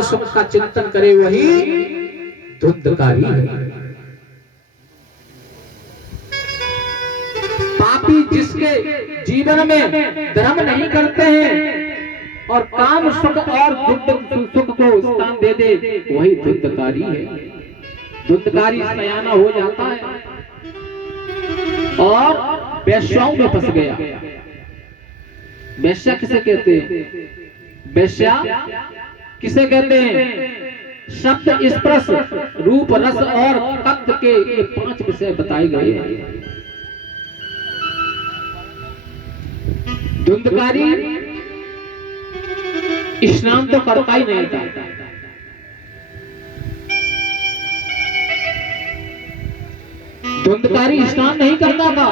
काम सुख का चिंतन करे वही धुंधकारी है। पापी जिसके जीवन में धर्म नहीं करते हैं और काम सुख और सुख को स्थान दे दे वही धुंधकारी है। धुंधकारी सयाना हो जाता है और वेश्याओं में फंस गया। वेश्या किसे कहते हैं? वेश्या किसे कहते हैं? शब्द स्पर्श रूप रस और तत्व के ये 5 विषय बताए गए हैं। धुंधकारी स्नान तो करता ही नहीं था। धुंधकारी स्नान नहीं करता था,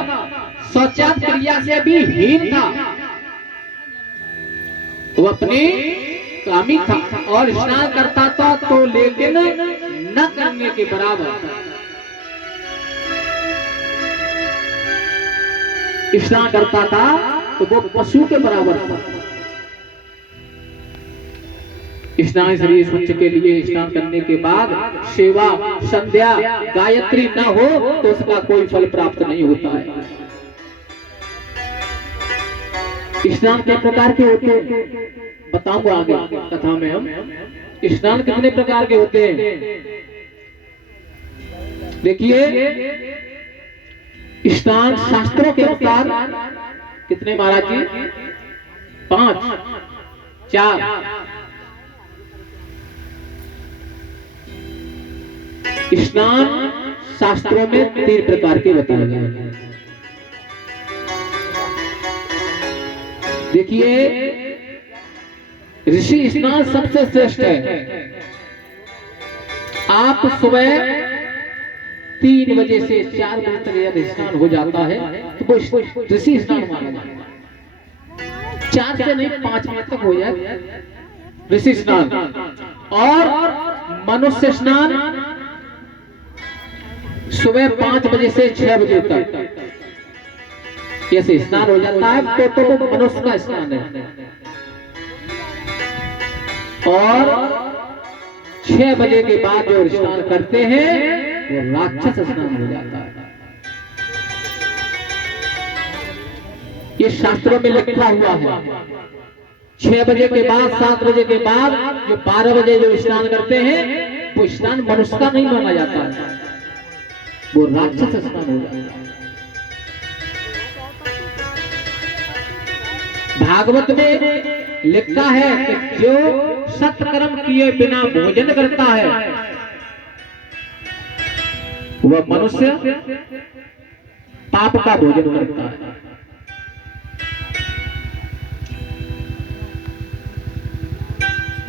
शौचात क्रिया से भी हीन था। वो अपने कामी था और स्नान करता था तो लेकिन न करने के बराबर। स्नान करता था तो वो पशु के बराबर था। स्नान शरीर स्वच्छ के लिए स्नान करने के बाद सेवा संध्या गायत्री न हो तो उसका कोई फल प्राप्त नहीं होता है। स्नान कितने प्रकार के होते हैं बताऊंगा आगे कथा में। हम स्नान कितने प्रकार के होते हैं देखिए। स्नान शास्त्रों के अनुसार कितने महाराज जी? 5 4 स्नान शास्त्रों में 3 प्रकार के बताए गए हैं। देखिए ऋषि स्नान सबसे श्रेष्ठ है। आप सुबह 3 बजे से 4 बजे तक यदि स्नान हो जाता है तो वो ऋषि स्नान माना जाता है। 4 से नहीं 5 बजे तक हो जाए ऋषि स्नान। और मनुष्य स्नान सुबह 5 बजे से 6 बजे तक ऐसे स्नान हो जाता है तो वो मनुष्य का स्नान है। और 6 बजे के बाद जो स्नान करते हैं वो राक्षस स्नान हो जाता है। ये शास्त्रों में लिखा हुआ है। 6 बजे के बाद 7 बजे के बाद जो 12 बजे जो स्नान करते हैं वो स्नान मनुष्य का नहीं माना जाता है, वो राक्षस स्नान हो जाता है। भागवत में लिखा है कि जो सत्कर्म किए बिना भोजन करता है वह मनुष्य पाप का भोजन करता है।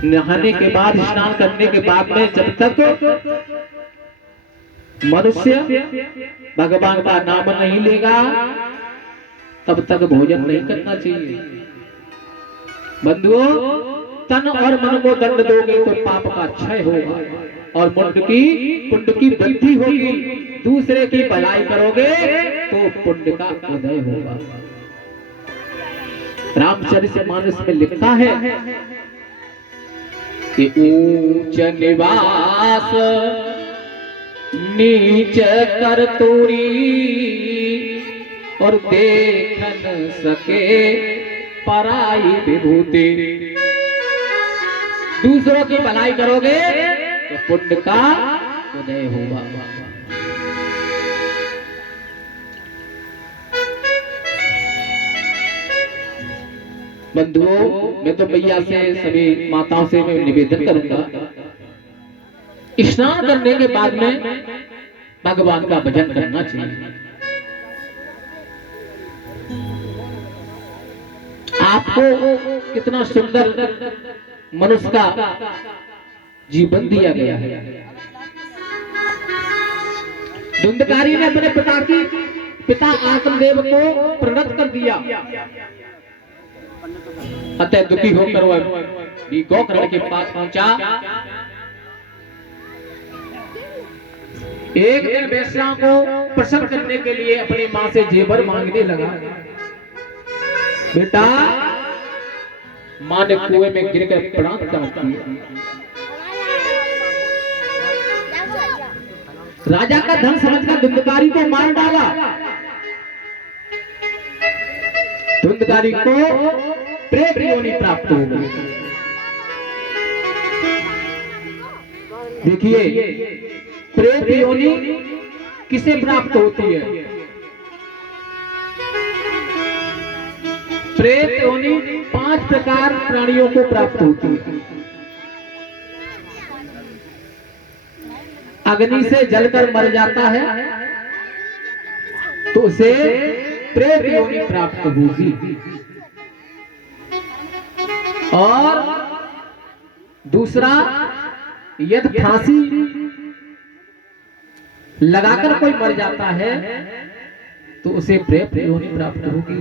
नहाने के बाद स्नान करने के बाद में जब तक मनुष्य भगवान का नाम नहीं लेगा तब तक भोजन नहीं करना चाहिए। बंधुओं, तन और मन को दंड दोगे तो पाप का क्षय होगा और पुण्य की वृद्धि होगी। दूसरे की भलाई करोगे तो पुण्य का उदय होगा। रामचरितमानस में लिखा है कि ऊंच निवास नीच कर तूरी और देख न सके पराई विभूति। दूसरों की भलाई करोगे तो पुण्य का उदय होगा। बंधुओं, मैं तो भैया से सभी माताओं से मैं निवेदन करूंगा, स्नान करने के बाद में भगवान का भजन करना चाहिए। आपको कितना सुंदर मनुष्य का जीवन दिया गया है। धुंधकारी ने अपने पिता आत्मदेव को प्रणत कर दिया। अतः दुखी होकर वह गोकर्ण के पास पहुंचा। एक दिन वेश्या को प्रसन्न करने के लिए अपनी मां से जेवर मांगने लगा। बेटा, मां ने कुएं में गिरकर प्राण त्याग किया। राजा का धन समझकर धुंधकारी को मार डाला। धुंधकारी को प्रेत योनि प्राप्त हो गई। देखिए प्रेत योनि किसे प्राप्त होती है? प्रेत योनि 5 प्रकार प्राणियों को प्राप्त होती है। अग्नि से जलकर मर जाता है तो उसे प्रेत योनि प्राप्त होगी। और दूसरा, यदि फांसी लगाकर कोई मर जाता है तो उसे प्रेत योनि प्राप्त होगी।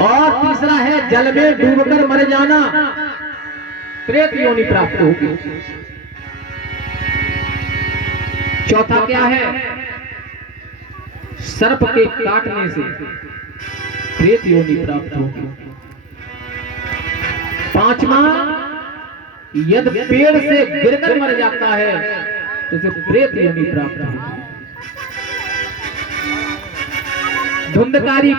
और तीसरा है जल में डूबकर मर जाना, प्रेत योनि प्राप्त होगी। चौथा क्या है? सर्प के काटने से प्रेत योनि प्राप्त होगी। पांचवा, यदि पेड़ से गिरकर मर जाता है तो उसे प्रेत योनि प्राप्त होगी। धुंधकारी